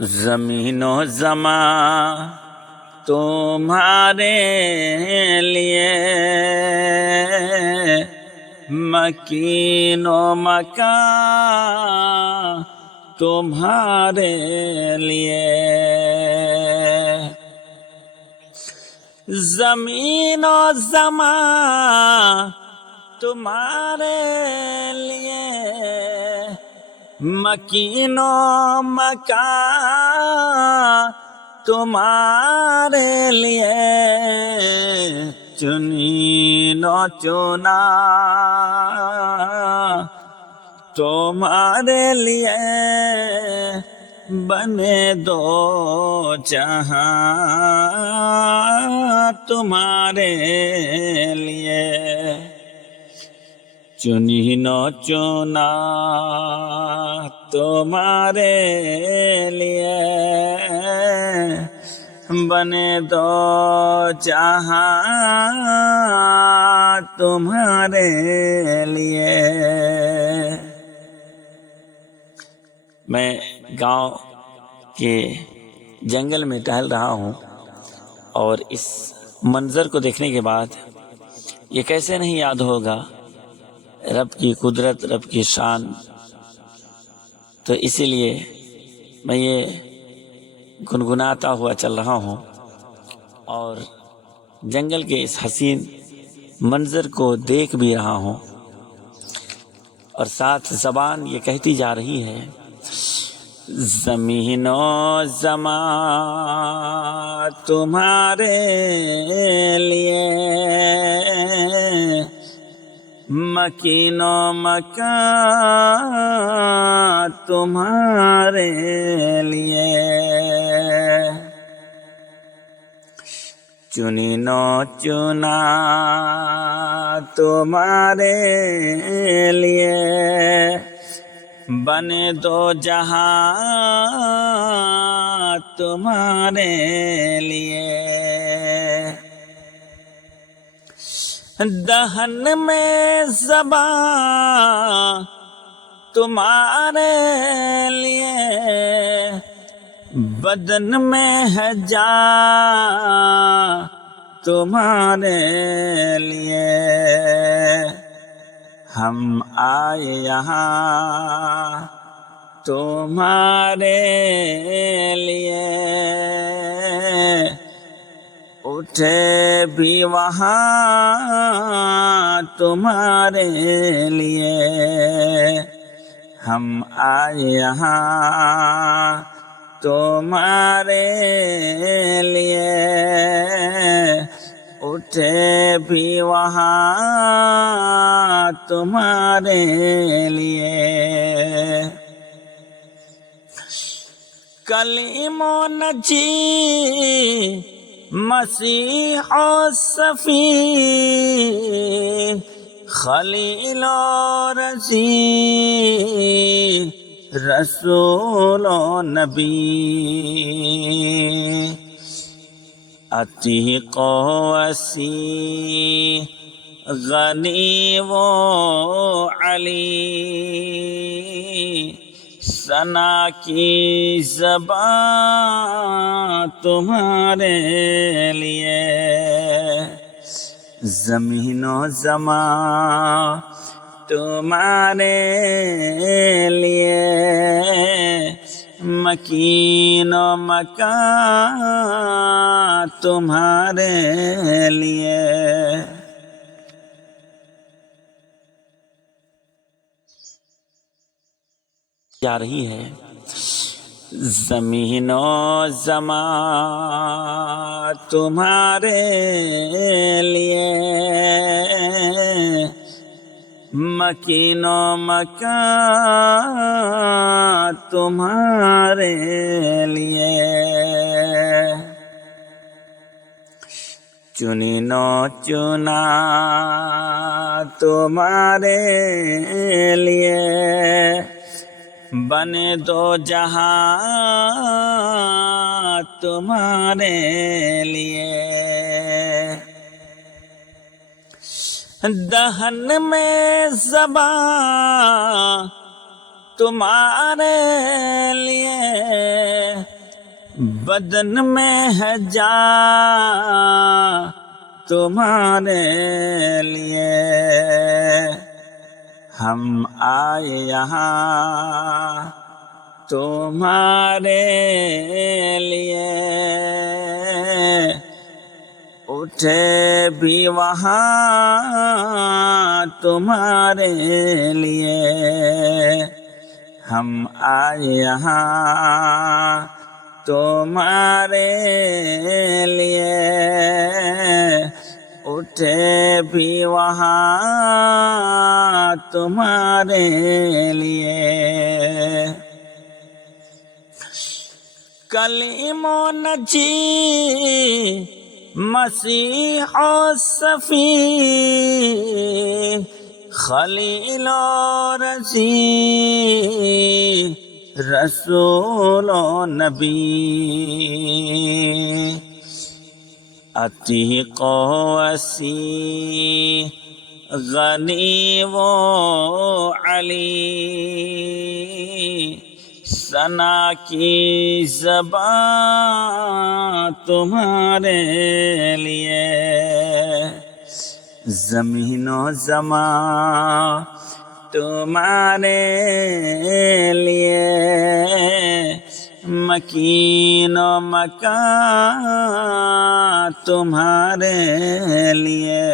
زمین و زمان تمہارے لیے، مکین و مکان تمہارے لیے، زمین و زمان تمہارے لیے، مکین و مکان تمہارے لیے، چنین و چنا تمہارے لیے، بنے دو جہاں تمہارے لیے، چنین و چنا تمہارے لیے، بنے دو جہاں تمہارے لیے۔ میں گاؤں کے جنگل میں ٹہل رہا ہوں، اور اس منظر کو دیکھنے کے بعد یہ کیسے نہیں یاد ہوگا رب کی قدرت، رب کی شان۔ تو اسی لیے میں یہ گنگناتا ہوا چل رہا ہوں، اور جنگل کے اس حسین منظر کو دیکھ بھی رہا ہوں، اور ساتھ زبان یہ کہتی جا رہی ہے، زمین و زمان تمہارے لیے، مکین و مکان تمہارے لیے، چنین و چنا تمہارے لیے، بنے دو جہاں تمہارے لیے، دہن میں زبان تمہارے لیے، بدن میں ہے جان تمہارے لیے، ہم آئے یہاں تمہارے لیے، اٹھے بھی وہاں تمہارے لیے، ہم آئے یہاں تمہارے لیے، اٹھے بھی وہاں تمہارے لیے، کلیم و نجی مسیح و صفی، خلیل و رضی، رسول و نبی، عتیق و وسیع، غنی و علی، ثنا کی زبان تمہارے لیے، زمین و زمان تمہارے لیے، مکین و مکان تمہارے لیے۔ جا رہی ہے، زمین و زمان تمہارے لیے، مکین و مکان تمہارے لیے، چنین و چنا تمہارے لیے، بنے دو جہاں تمہارے لیے، دہن میں زبان تمہارے لیے بدن میں ہے جان تمہارے لیے، ہم آئے یہاں تمہارے لیے، اٹھے بھی وہاں تمہارے لیے، ہم آئے یہاں تمہارے لیے، اٹھے بھی وہاں تمہارے لیے۔ کلیم و نجی مسیح و صفی، خلیل و رضی، رسول و نبی، عتیق و وسیع، غنی و علی، ثنا کی زبان تمہارے لیے، زمین و زمان تمہارے لیے، مکین و مکان تمہارے لیے۔